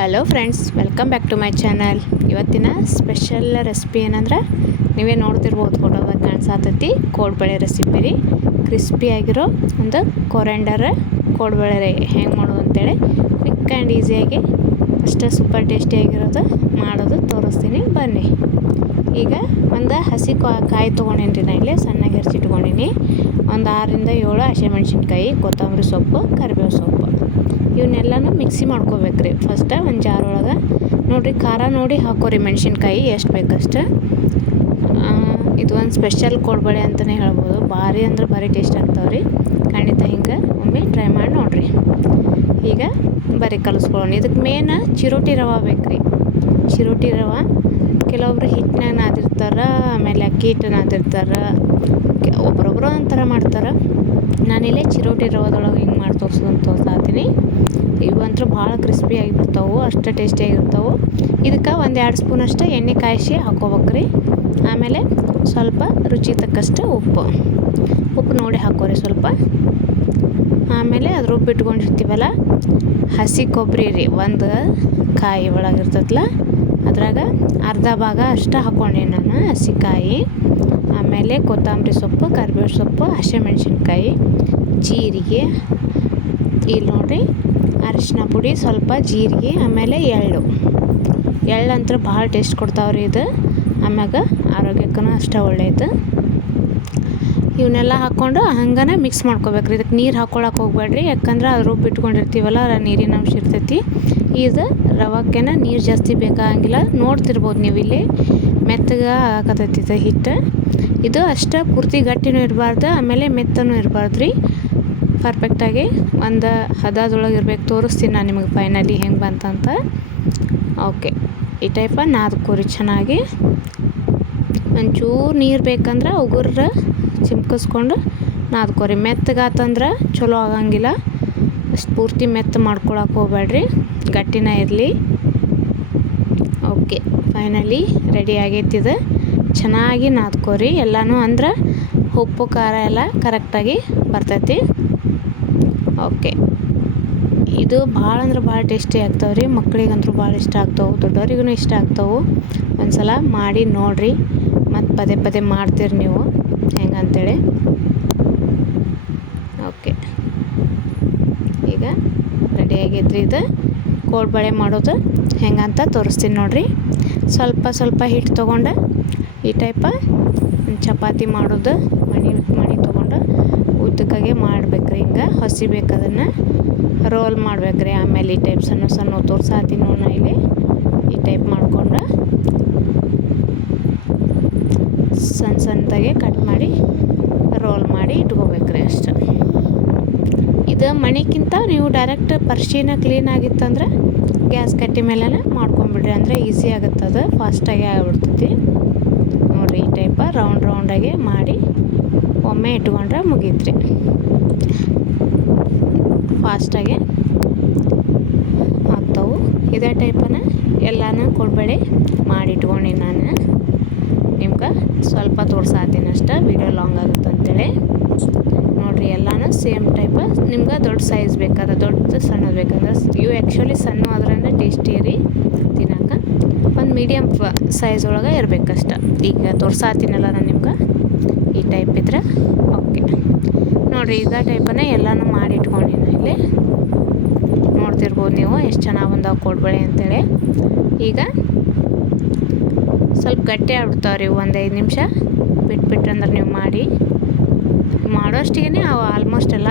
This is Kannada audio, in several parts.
Hello friends welcome back to my channel ಇವತ್ತಿನ ಸ್ಪೆಷಲ್ ರೆಸಿಪಿ ಏನಂದ್ರೆ ನೀವೇ ನೋಡ್ತಿರ್ಬೋದು ಫೋಟೋದಾಗ ಕಾಣಿಸತೈತಿ ಕೋಡ್ಬಳೆ ರೆಸಿಪಿ ರೀ. ಕ್ರಿಸ್ಪಿಯಾಗಿರೋ ಒಂದು ಕೊರೆಂಡರ್ ಕೋಡ್ಬಳೆ ಹೆಂಗೆ ಮಾಡೋದು ಅಂತೇಳಿ ಕ್ವಿಕ್ ಆ್ಯಂಡ್ ಈಸಿಯಾಗಿ ಅಷ್ಟೇ ಸೂಪರ್ ಟೇಸ್ಟಿಯಾಗಿರೋದು ಮಾಡೋದು ತೋರಿಸ್ತೀನಿ. ಬನ್ನಿ. ಈಗ ಒಂದು ಹಸಿ ಕಾಯಿ ತೊಗೊಂಡೇನಿ ನಾ ಇಲ್ಲಿ, ಸಣ್ಣಗೆ ಹೆಚ್ಚಿಟ್ಕೊಂಡೀನಿ ಒಂದು ಆರರಿಂದ ಏಳು ಹಸಿಮೆಣ್ಸಿನ್ಕಾಯಿ, ಕೊತ್ತಂಬರಿ ಸೊಪ್ಪು, ಕರಿಬೇವು ಸೊಪ್ಪು. ಇವನ್ನೆಲ್ಲನೂ ಮಿಕ್ಸಿ ಮಾಡ್ಕೋಬೇಕು ರೀ ಫಸ್ಟ್ ಒಂದು ಜಾರ್ ಒಳಗೆ. ನೋಡಿರಿ, ಖಾರ ನೋಡಿ ಹಾಕೋರಿ ಮೆಣಸಿನ್ಕಾಯಿ, ಎಷ್ಟು ಬೇಕಷ್ಟು. ಇದು ಒಂದು ಸ್ಪೆಷಲ್ ಕೋಡ್ಬಳೆ ಅಂತಲೇ ಹೇಳ್ಬೋದು. ಭಾರಿ ಅಂದ್ರೆ ಭಾರಿ ಟೇಸ್ಟ್ ಆಗ್ತಾವೆ ರೀ ಖಂಡಿತ ಹಿಂಗೆ ಒಮ್ಮೆ ಟ್ರೈ ಮಾಡಿ ನೋಡಿರಿ. ಈಗ ಬರಿ ಕಲಿಸ್ಕೊಳ್ಳೋಣ. ಇದಕ್ಕೆ ಮೇನ್ ಚಿರೋಟಿ ರವೆ ಬೇಕು ರೀ ಚಿರೋಟಿ ರವೆ. ಕೆಲವೊಬ್ರು ಹಿಟ್ಟಿನಾಗ ನಾದಿರ್ತಾರೆ, ಆಮೇಲೆ ಅಕ್ಕಿ ಹಿಟ್ಟು ನಾದಿರ್ತಾರೆ. ಒಬ್ರೊಬ್ರು ಒಂಥರ ಮಾಡ್ತಾರೆ. ನಾನಿಲ್ಲೇ ಚಿರೋಟಿ ರವದೊಳಗೆ ಹಿಂಗೆ ಮಾಡಿ ತೋರಿಸೋದು ಅಂತ ತೋರ್ಸಾತೀನಿ ಇವಂತೂ ಭಾಳ ಕ್ರಿಸ್ಪಿಯಾಗಿ ಬರ್ತಾವೆ ಅಷ್ಟು ಟೇಸ್ಟಿಯಾಗಿರ್ತಾವೆ ಇದಕ್ಕೆ ಒಂದು ಎರಡು ಸ್ಪೂನ್ ಅಷ್ಟು ಎಣ್ಣೆ ಕಾಯಿಸಿ ಹಾಕೋಬೇಕ್ರಿ. ಆಮೇಲೆ ಸ್ವಲ್ಪ ರುಚಿ ತಕ್ಕಷ್ಟು ಉಪ್ಪು. ಉಪ್ಪು ನೋಡಿ ಹಾಕೋರಿ ಸ್ವಲ್ಪ. ಆಮೇಲೆ ಅದ್ರ ಉಪ್ಪು ಇಟ್ಕೊಂಡಿರ್ತೀವಲ್ಲ, ಹಸಿ ಕೊಬ್ಬರಿ ರೀ, ಒಂದು ಕಾಯಿ ಒಳಗಿರ್ತೈತಲ್ಲ ಅದ್ರಾಗ ಅರ್ಧ ಭಾಗ ಅಷ್ಟು ಹಾಕ್ಕೊಂಡೆ ನಾನು ಹಸಿಕಾಯಿ ಆಮೇಲೆ ಕೊತ್ತಂಬರಿ ಸೊಪ್ಪು ಕರಿಬೇವು ಸೊಪ್ಪು, ಹಸಿಮೆಣ್ಸಿನ್ಕಾಯಿ, ಜೀರಿಗೆ. ಇಲ್ಲಿ ನೋಡಿರಿ, ಅರಿಶಿನ ಪುಡಿ, ಸ್ವಲ್ಪ ಜೀರಿಗೆ, ಆಮೇಲೆ ಎಳ್ಳು. ಎಳ್ಳು ಅಂತ ಭಾಳ ಟೇಸ್ಟ್ ಕೊಡ್ತಾವ್ರಿ ಇದು. ಆಮ್ಯಾಗ ಆರೋಗ್ಯಕ್ಕೂ ಅಷ್ಟೇ ಒಳ್ಳೆಯದು ಇವನ್ನೆಲ್ಲ ಹಾಕ್ಕೊಂಡು ಹಂಗನೇ ಮಿಕ್ಸ್ ಮಾಡ್ಕೋಬೇಕ್ರಿ. ಇದಕ್ಕೆ ನೀರು ಹಾಕ್ಕೊಳಕ್ಕೆ ಹೋಗ್ಬೇಡ್ರಿ. ಯಾಕಂದ್ರೆ ಅದು ರುಬ್ಬಿ ಇಟ್ಕೊಂಡಿರ್ತೀವಲ್ಲ ನೀರಿನ ಅಂಶ ಇರ್ತೈತಿ. ಇದು ರವಕ್ಕೆನ ನೀರು ಜಾಸ್ತಿ ಬೇಕಾಗಂಗಿಲ್ಲ ನೋಡ್ತಿರ್ಬೋದು ನೀವು ಇಲ್ಲಿ ಮೆತ್ತಗೆ ಇದು ಹಿಟ್ಟು. ಇದು ಅಷ್ಟೇ ಪೂರ್ತಿ ಗಟ್ಟಿನೂ ಇರಬಾರ್ದು, ಆಮೇಲೆ ಮೆತ್ತನೂ ಇರಬಾರ್ದು ರೀ ಪರ್ಫೆಕ್ಟಾಗಿ ಒಂದು ಹದದೊಳಗೆ ಇರ್ಬೇಕು, ತೋರಿಸ್ತೀನಿ ನಾನು ನಿಮಗೆ ಫೈನಲಿ ಹೆಂಗೆ ಬಂತಂತ. ಓಕೆ ಈ ಟೈಪ ನಾದ್ಕೋರಿ ಚೆನ್ನಾಗಿ. ಒಂಚೂರು ನೀರು ಬೇಕಂದ್ರೆ ಉಗುರ ಚಿಮ್ಕಿಸ್ಕೊಂಡು ನಾದ್ಕೋರಿ ಮೆತ್ತಗಾತಂದ್ರೆ ಚಲೋ ಆಗಂಗಿಲ್ಲ. ಅಷ್ಟು ಪೂರ್ತಿ ಮೆತ್ತ ಮಾಡ್ಕೊಳಕ್ಕೆ ಹೋಗ್ಬೇಡ್ರಿ ಗಟ್ಟಿನ ಇರಲಿ. ಓಕೆ ಫೈನಲಿ ರೆಡಿ ಆಗೈತಿದು ಚೆನ್ನಾಗಿ ನಾದ್ಕೋರಿ. ಎಲ್ಲನೂ ಅಂದ್ರೆ ಉಪ್ಪು, ಖಾರ ಎಲ್ಲ ಕರೆಕ್ಟಾಗಿ ಬರ್ತೈತಿ. ಓಕೆ ಇದು ಭಾಳ ಅಂದ್ರೆ ಭಾಳ ಟೇಸ್ಟಿ ಆಗ್ತಾವೆ ರೀ ಮಕ್ಳಿಗಂತೂ ಭಾಳ ಇಷ್ಟ ಆಗ್ತಾವೆ. ದೊಡ್ಡವ್ರಿಗೂ ಇಷ್ಟ ಆಗ್ತಾವೆ. ಒಂದು ಸಲ ಮಾಡಿ ನೋಡಿರಿ. ಮತ್ತು ಪದೇ ಪದೇ ಮಾಡ್ತೀರಿ ನೀವು. ಹೆಂಗಂತೇಳಿ. ಓಕೆ ಈಗ ರೆಡಿ ಆಗೈತ್ರಿ ಇದು. ಕೋಡ್ಬಳೆ ಮಾಡೋದು ಹೆಂಗಂತ ತೋರಿಸ್ತೀನಿ ನೋಡಿರಿ. ಸ್ವಲ್ಪ ಸ್ವಲ್ಪ ಹಿಟ್ಟು ತೊಗೊಂಡು ಈ ಟೈಪ ಚಪಾತಿ ಮಾಡೋದು, ಮಣಿ ಮಣಿ ತೊಗೊಂಡು ಉದ್ದಕ್ಕಾಗೆ ಮಾಡ್ಬೇಕ್ರಿ ಹಿಂಗೆ. ಹಸಿಬೇಕು ಅದನ್ನು ರೋಲ್ ಮಾಡ್ಬೇಕ್ರಿ ಆಮೇಲೆ ಈ ಟೈಪ್ ಸಣ್ಣ ಸಣ್ಣ ತೋರ್ಸಾತೀನಿ ನೋಡ ಇಲ್ಲಿ. ಈ ಟೈಪ್ ಮಾಡಿಕೊಂಡು ಸಣ್ಣ ಸಣ್ಣದಾಗೆ ಕಟ್ ಮಾಡಿ ರೋಲ್ ಮಾಡಿ ಇಟ್ಕೋಬೇಕ್ರಿ ಅಷ್ಟು. ಇದು ಮಣಿಕ್ಕಿಂತ ನೀವು ಡೈರೆಕ್ಟ್ ಪರ್ಶಿನ ಕ್ಲೀನ್ ಆಗಿತ್ತಂದ್ರೆ ಗ್ಯಾಸ್ ಕಟ್ಟಿ ಮೇಲೆ ಮಾಡ್ಕೊಂಬಿಡ್ರಿ. ಅಂದರೆ ಈಸಿ ಆಗುತ್ತೆ ಅದು ಫಾಸ್ಟಾಗಿ ಆಗಿಬಿಡ್ತೈತಿ. ನೋಡಿರಿ ಈ ಟೈಪ ರೌಂಡ್ ರೌಂಡಾಗೆ ಮಾಡಿ ಒಮ್ಮೆ ಇಟ್ಕೊಂಡ್ರೆ ಮುಗೀತ್ರಿ. ಫಾಸ್ಟಾಗೆ ಆಗ್ತಾವು. ಇದೇ ಟೈಪನ ಎಲ್ಲನೂ ಕೊಡಬೇಡಿ. ಮಾಡಿ ಇಟ್ಕೊಂಡಿ ನಾನು. ನಿಮ್ಗೆ ಸ್ವಲ್ಪ ತೋರ್ಸಾತೀನಿ ಅಷ್ಟೇ ವೀಡಿಯೋ ಲಾಂಗ್ ಆಗುತ್ತೆ ಅಂತೇಳಿ. ನೋಡಿರಿ ಎಲ್ಲನೂ ಸೇಮ್ ಟೈಪ್ ನಿಮ್ಗೆ ದೊಡ್ಡ ಸೈಜ್ ಬೇಕಾದ್ರೆ, ದೊಡ್ಡ ಸಣ್ಣದು ಬೇಕಂದ್ರೆ, ಇವು ಆ್ಯಕ್ಚುಲಿ ಸಣ್ಣ ಆದ್ರೆ ಟೇಸ್ಟಿ ರೀ ತಿನ್ನೋಕೆ ಒಂದು ಮೀಡಿಯಮ್ ಸೈಜ್ ಒಳಗೆ ಇರಬೇಕಷ್ಟ. ಈಗ ತೋರ್ಸಾತೀನಲ್ಲ ನಾನು ನಿಮ್ಗೆ. ಈ ಟೈಪ್ ಇದ್ರೆ ಓಕೆ ನೋಡಿರಿ, ಈಗ ಟೈಪನ್ನೇ ಎಲ್ಲನೂ ಮಾಡಿ ಇಟ್ಕೊಂಡಿನ ಇಲ್ಲಿ. ನೋಡ್ತಿರ್ಬೋದು ನೀವು ಎಷ್ಟು ಚೆನ್ನಾಗಿ ಬಂದಾವ ಕೊಡ್ಬೇಡಿ ಅಂತೇಳಿ. ಈಗ ಸ್ವಲ್ಪ ಗಟ್ಟಿ ಆಗ್ಬಿಡ್ತಾವ್ರಿ ಒಂದು ಐದು ನಿಮಿಷ. ಬಿಟ್ಬಿಟ್ರಂದ್ರೆ ನೀವು ಮಾಡಿ. ಮಾಡೋಷ್ಟಿಗೆ ಅವು ಆಲ್ಮೋಸ್ಟ್ ಎಲ್ಲ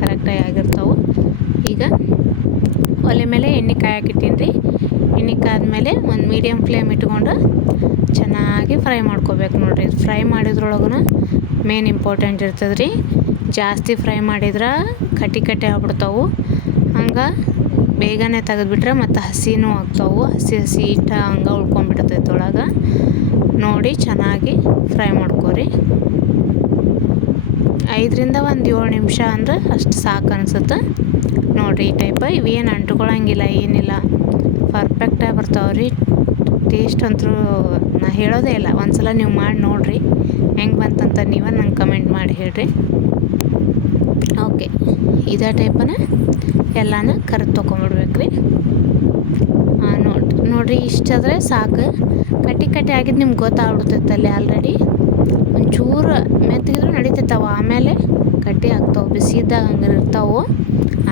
ಕರೆಕ್ಟಾಗಿ ಆಗಿರ್ತಾವೆ. ಈಗ ಒಲೆ ಮೇಲೆ ಎಣ್ಣೆ ಕಾಯಕ್ಕಿಟ್ಟೀನಿ ರೀ ಎಣ್ಣೆ ಕಾದ್ಮೇಲೆ ಒಂದು ಮೀಡಿಯಮ್ ಫ್ಲೇಮ್ ಇಟ್ಕೊಂಡು ಚೆನ್ನಾಗಿ ಫ್ರೈ ಮಾಡ್ಕೋಬೇಕು ನೋಡಿರಿ. ಫ್ರೈ ಮಾಡಿದ್ರೊಳಗೂ ಮೇನ್ ಇಂಪಾರ್ಟೆಂಟ್ ಇರ್ತದೆ ರೀ ಜಾಸ್ತಿ ಫ್ರೈ ಮಾಡಿದ್ರೆ ಕಟ್ಟಿ ಕಟ್ಟಿ ಆಗ್ಬಿಡ್ತಾವೆ. ಹಂಗೆ ಬೇಗನೆ ತೆಗೆದುಬಿಟ್ರೆ ಮತ್ತು ಹಸಿನೂ ಆಗ್ತಾವೆ. ಹಸಿ ಹಸಿ ಹಿಟ್ಟು ಹಂಗೆ ಉಳ್ಕೊಂಡ್ಬಿಡ್ತೈತೆ ಒಳಗೆ. ನೋಡಿ ಚೆನ್ನಾಗಿ ಫ್ರೈ ಮಾಡ್ಕೊರಿ. ಐದರಿಂದ ಒಂದು ಏಳು ನಿಮಿಷ ಅಂದ್ರೆ ಅಷ್ಟು ಸಾಕು ಅನಿಸುತ್ತೆ. ನೋಡಿರಿ ಈ ಟೈಪ ಇವೇನು ಅಂಟ್ಕೊಳಂಗಿಲ್ಲ, ಏನಿಲ್ಲ. ಪರ್ಫೆಕ್ಟಾಗಿ ಬರ್ತಾವೆ ರೀ. ಟೇಸ್ಟ್ ಅಂತೂ ನಾ ಹೇಳೋದೇ ಇಲ್ಲ. ಒಂದು ಸಲ ನೀವು ಮಾಡಿ ನೋಡಿರಿ. ಹೆಂಗೆ ಬಂತಂತ ನೀವೇ ನಂಗೆ ಕಮೆಂಟ್ ಮಾಡಿ ಹೇಳಿರಿ. ಓಕೆ ಇದೇ ಟೈಪನ ಎಲ್ಲನೂ ಕರೆದು ತೊಗೊಂಬಿಡ್ಬೇಕು ರೀ ನೋಡಿರಿ ಇಷ್ಟಾದರೆ ಸಾಕು. ಕಟ್ಟಿ ಕಟ್ಟಿ ಆಗಿದ್ದು ನಿಮ್ಗೆ ಗೊತ್ತಾಗ್ಬಿಡ್ತೈತೆ ಅಲ್ಲಿ ಆಲ್ರೆಡಿ ಒಂಚೂರು ಮೆತ್ತಗಿದ್ರು ನಡೀತೈತವ. ಆಮೇಲೆ ಕಟ್ಟಿ ಆಗ್ತಾವೆ. ಬಿಸಿ ಇದ್ದಾಗ ಹಂಗೆ ಇರ್ತಾವೆ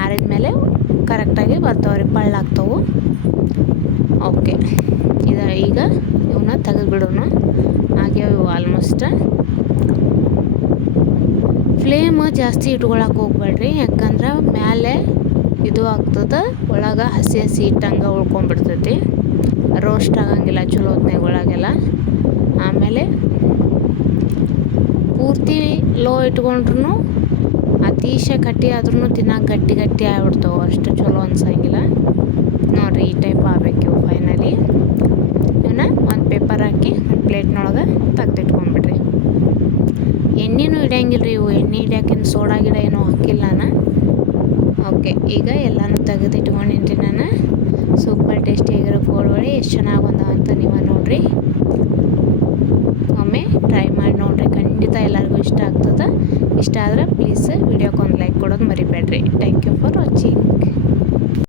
ಆರಿದ ಮೇಲೆ ಕರೆಕ್ಟಾಗಿ ಬರ್ತಾವೆ ರೀ, ಪಳ್ಳಾಗ್ತಾವೆ. ಓಕೆ, ಇದು ಈಗ ಇವನ್ನ ತೆಗೆದುಬಿಡೋಣ. ಆಗ್ಯಾವ ಇವು ಆಲ್ಮೋಸ್ಟ್ ಫ್ಲೇಮ್ ಜಾಸ್ತಿ ಇಟ್ಕೊಳಕ್ಕೆ ಹೋಗ್ಬೇಡ್ರಿ, ಯಾಕಂದ್ರೆ ಮೇಲೆ ಇದು ಆಗ್ತದೆ, ಒಳಗೆ ಹಸಿ ಹಸಿ ಇಟ್ಟಂಗೆ ಉಳ್ಕೊಂಡ್ಬಿಡ್ತೈತಿ. ರೋಸ್ಟ್ ಆಗಂಗಿಲ್ಲ, ಚಲೋ ಹೊತ್ನಾಗ ಒಳಗೆಲ್ಲ. ಆಮೇಲೆ ಪೂರ್ತಿ ಲೋ ಇಟ್ಕೊಂಡ್ರು ಅತೀಶ ಗಟ್ಟಿ ಆದ್ರೂ ತಿನ್ನಕ್ಕೆ ಗಟ್ಟಿ ಗಟ್ಟಿ ಆಗ್ಬಿಡ್ತಾವೆ. ಅಷ್ಟು ಚಲೋ ಅನ್ಸಂಗಿಲ್ಲ. ನೋಡಿರಿ ಈ ಟೈಪ್ ಆಗ್ಬೇಕು ಫೈನಲಿ ಇವನ್ನ ಒಂದು ಪೇಪರ್ ಹಾಕಿ ಒಂದು ಪ್ಲೇಟ್ನೊಳಗೆ ತೆಗ್ದಿಟ್ಕೊಂಡ್ಬಿಡ್ರಿ. ಎಣ್ಣೆನೂ ಇಡಂಗಿಲ್ಲ ರೀ ಇವು. ಎಣ್ಣೆ ಹಿಡಿಯಾಕಿನ ಸೋಡಾ ಗಿಡ ಏನೂ ಹಾಕಿಲ್ಲ ನಾನು ಓಕೆ ಈಗ ಎಲ್ಲನೂ ತೆಗೆದಿಟ್ಕೊಂಡಿನಿ ನಾನು. ಸೂಪರ್ ಟೇಸ್ಟಿ ಆಗಿರೋ ಕೋಳ್ಬಳಿ ಎಷ್ಟು ಚೆನ್ನಾಗಿ ಬಂದಾವ ಅಂತ ನೀವು ಇಷ್ಟ ಆದರೆ ಪ್ಲೀಸ್ ವಿಡಿಯೋ ಒಂದು ಲೈಕ್ ಕೊಡೋದು ಮರಿಬೇಡ್ರಿ. Thank you for watching